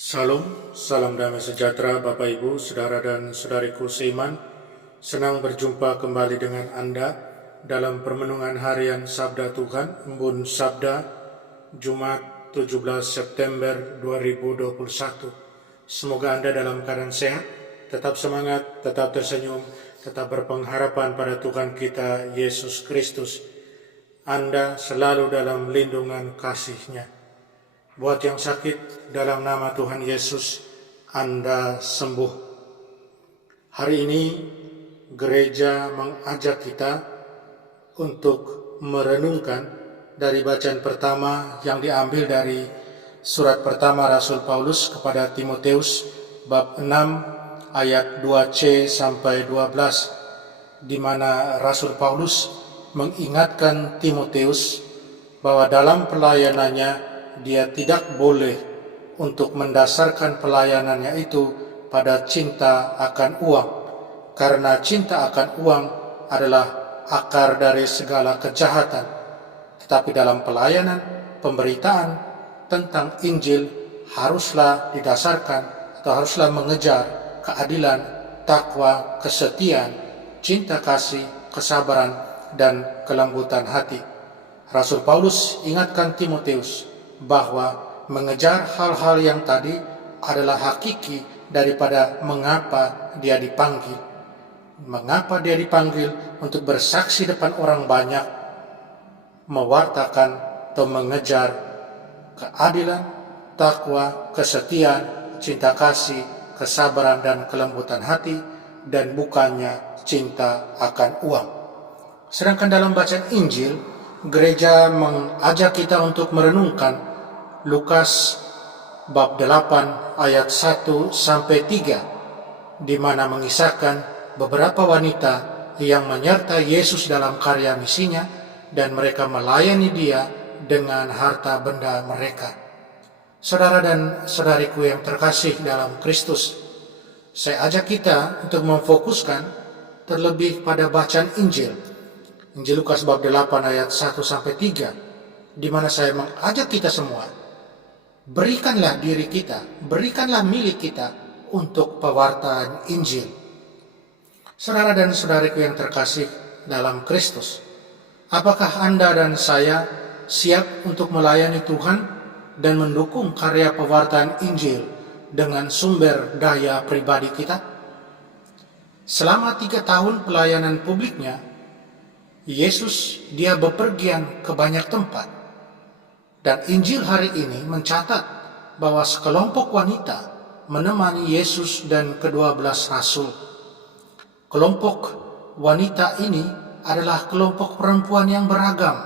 Salam, salam damai sejahtera Bapak Ibu, Saudara dan Saudariku seiman. Senang berjumpa kembali dengan Anda dalam permenungan harian Sabda Tuhan, Embun Sabda, Jumat 17 September 2021. Semoga Anda dalam keadaan sehat, tetap semangat, tetap tersenyum, tetap berpengharapan pada Tuhan kita Yesus Kristus. Anda selalu dalam lindungan kasih-Nya. Buat yang sakit, dalam nama Tuhan Yesus, Anda sembuh. Hari ini, gereja mengajak kita untuk merenungkan dari bacaan pertama yang diambil dari surat pertama Rasul Paulus kepada Timotius, bab 6, ayat 2c sampai 12, di mana Rasul Paulus mengingatkan Timotius bahwa dalam pelayanannya dia tidak boleh untuk mendasarkan pelayanannya itu pada cinta akan uang, karena cinta akan uang adalah akar dari segala kejahatan. Tetapi dalam pelayanan, pemberitaan tentang Injil haruslah didasarkan atau haruslah mengejar keadilan, takwa, kesetiaan, cinta kasih, kesabaran, dan kelembutan hati. Rasul Paulus ingatkan Timotius bahwa mengejar hal-hal yang tadi adalah hakiki daripada mengapa dia dipanggil. Mengapa dia dipanggil untuk bersaksi depan orang banyak, mewartakan atau mengejar keadilan, takwa, kesetiaan, cinta kasih, kesabaran, dan kelembutan hati, dan bukannya cinta akan uang. Sedangkan dalam bacaan Injil, gereja mengajak kita untuk merenungkan Lukas bab 8 ayat 1 sampai 3, di mana mengisahkan beberapa wanita yang menyertai Yesus dalam karya misinya dan mereka melayani dia dengan harta benda mereka. Saudara dan saudariku yang terkasih dalam Kristus, saya ajak kita untuk memfokuskan terlebih pada bacaan Injil Lukas bab 8 ayat 1 sampai 3, di mana saya mengajak kita semua, berikanlah diri kita, berikanlah milik kita untuk pewartaan Injil. Saudara dan saudariku yang terkasih dalam Kristus, apakah Anda dan saya siap untuk melayani Tuhan dan mendukung karya pewartaan Injil dengan sumber daya pribadi kita? Selama 3 tahun pelayanan publiknya, Yesus dia bepergian ke banyak tempat. Dan Injil hari ini mencatat bahwa sekelompok wanita menemani Yesus dan ke-12 rasul. Kelompok wanita ini adalah kelompok perempuan yang beragam.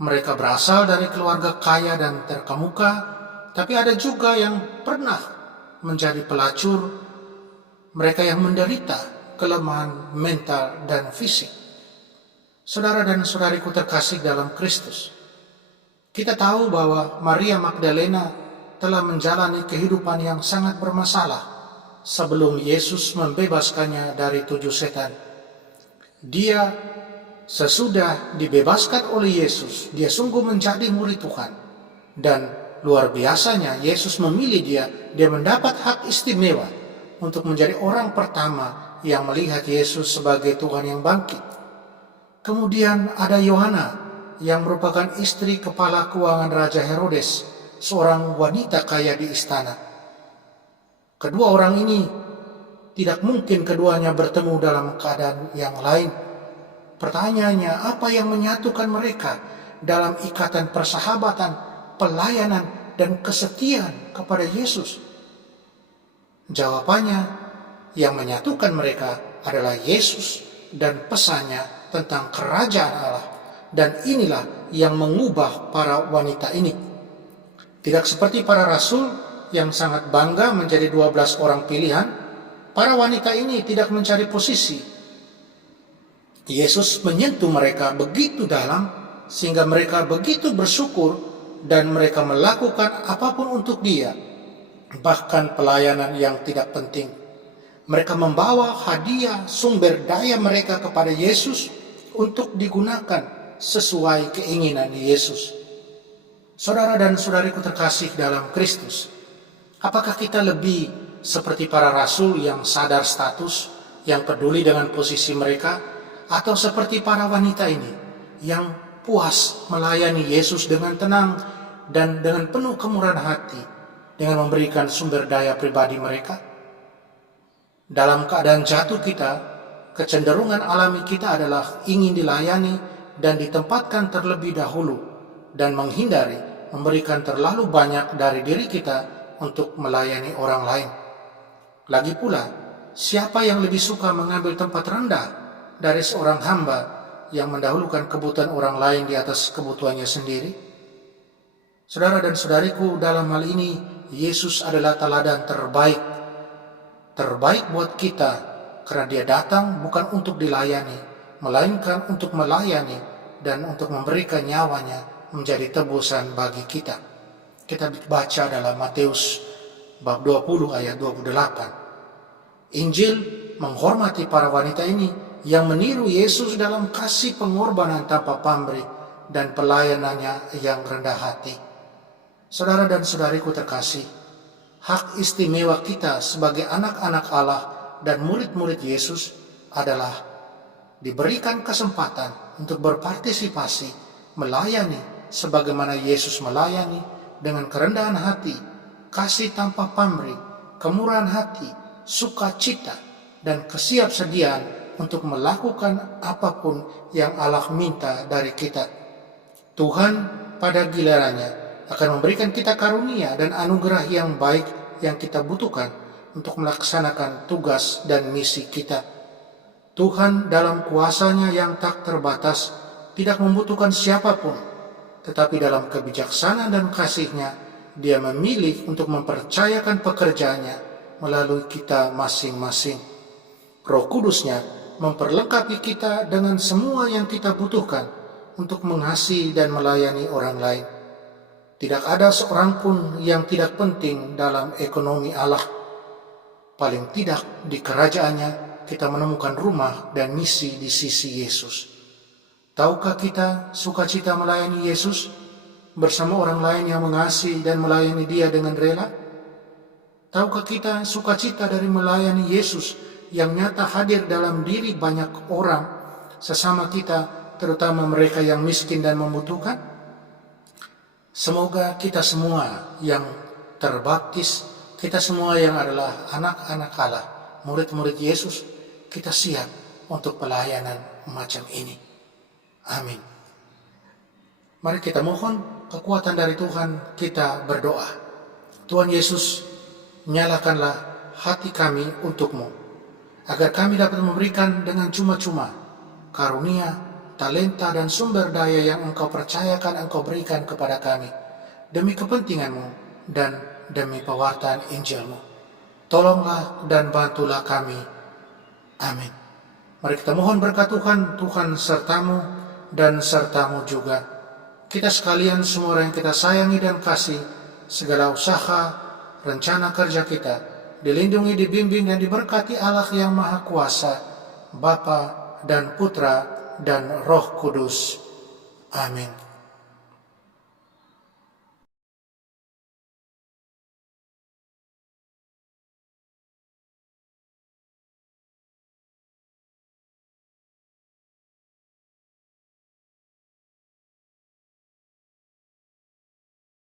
Mereka berasal dari keluarga kaya dan terkemuka, tapi ada juga yang pernah menjadi pelacur, mereka yang menderita kelemahan mental dan fisik. Saudara dan saudariku terkasih dalam Kristus, kita tahu bahwa Maria Magdalena telah menjalani kehidupan yang sangat bermasalah sebelum Yesus membebaskannya dari 7 setan. Dia sesudah dibebaskan oleh Yesus, dia sungguh menjadi murid Tuhan. Dan luar biasanya Yesus memilih dia mendapat hak istimewa untuk menjadi orang pertama yang melihat Yesus sebagai Tuhan yang bangkit. Kemudian ada Yohana yang merupakan istri kepala keuangan Raja Herodes, seorang wanita kaya di istana. Kedua orang ini tidak mungkin keduanya bertemu dalam keadaan yang lain. Pertanyaannya, apa yang menyatukan mereka dalam ikatan persahabatan, pelayanan, dan kesetiaan kepada Yesus? Jawabannya, yang menyatukan mereka adalah Yesus dan pesannya tentang kerajaan Allah. Dan inilah yang mengubah para wanita ini. Tidak seperti para rasul yang sangat bangga menjadi 12 orang pilihan, para wanita ini tidak mencari posisi. Yesus menyentuh mereka begitu dalam sehingga mereka begitu bersyukur dan mereka melakukan apapun untuk dia, bahkan pelayanan yang tidak penting. Mereka membawa hadiah sumber daya mereka kepada Yesus untuk digunakan sesuai keinginan Yesus. Saudara dan saudariku terkasih dalam Kristus, Apakah kita lebih seperti para rasul yang sadar status, yang peduli dengan posisi mereka, atau seperti para wanita ini yang puas melayani Yesus dengan tenang dan dengan penuh kemurahan hati dengan memberikan sumber daya pribadi mereka? Dalam keadaan jatuh kita, kecenderungan alami kita adalah ingin dilayani dan ditempatkan terlebih dahulu dan menghindari memberikan terlalu banyak dari diri kita untuk melayani orang lain. Lagi pula, siapa yang lebih suka mengambil tempat rendah dari seorang hamba yang mendahulukan kebutuhan orang lain di atas kebutuhannya sendiri? Saudara dan saudariku, dalam hal ini Yesus adalah teladan terbaik buat kita, karena dia datang bukan untuk dilayani, melainkan untuk melayani dan untuk memberikan nyawanya menjadi tebusan bagi kita. Kita baca dalam Matius bab 20 ayat 28. Injil menghormati para wanita ini yang meniru Yesus dalam kasih pengorbanan tanpa pamrih dan pelayanannya yang rendah hati. Saudara dan saudariku terkasih, hak istimewa kita sebagai anak-anak Allah dan murid-murid Yesus adalah diberikan kesempatan untuk berpartisipasi, melayani sebagaimana Yesus melayani dengan kerendahan hati, kasih tanpa pamrih, kemurahan hati, sukacita, dan kesiapsediaan untuk melakukan apapun yang Allah minta dari kita. Tuhan pada gilirannya akan memberikan kita karunia dan anugerah yang baik yang kita butuhkan untuk melaksanakan tugas dan misi kita. Tuhan dalam kuasanya yang tak terbatas tidak membutuhkan siapapun, tetapi dalam kebijaksanaan dan kasih-Nya, Dia memilih untuk mempercayakan pekerjaannya melalui kita masing-masing. Roh Kudus-Nya memperlengkapi kita dengan semua yang kita butuhkan untuk mengasihi dan melayani orang lain. Tidak ada seorang pun yang tidak penting dalam ekonomi Allah. Paling tidak di kerajaannya kita menemukan rumah dan misi di sisi Yesus. Tahukah kita sukacita melayani Yesus bersama orang lain yang mengasihi dan melayani Dia dengan rela? Tahukah kita sukacita dari melayani Yesus yang nyata hadir dalam diri banyak orang sesama kita, terutama mereka yang miskin dan membutuhkan? Semoga kita semua yang terbaptis, kita semua yang adalah anak-anak Allah, murid-murid Yesus, kita siap untuk pelayanan macam ini. Amin. Mari kita mohon kekuatan dari Tuhan, kita berdoa. Tuhan Yesus, nyalakanlah hati kami untuk-Mu, agar kami dapat memberikan dengan cuma-cuma karunia, talenta dan sumber daya yang Engkau percayakan, Engkau berikan kepada kami demi kepentingan-Mu dan demi pewartaan Injil-Mu. Tolonglah dan bantulah kami. Amin. Mari kita mohon berkat Tuhan, Tuhan sertamu dan sertamu juga. Kita sekalian semua orang yang kita sayangi dan kasih, segala usaha, rencana kerja kita dilindungi, dibimbing dan diberkati Allah yang Maha Kuasa, Bapa dan Putra dan Roh Kudus. Amin.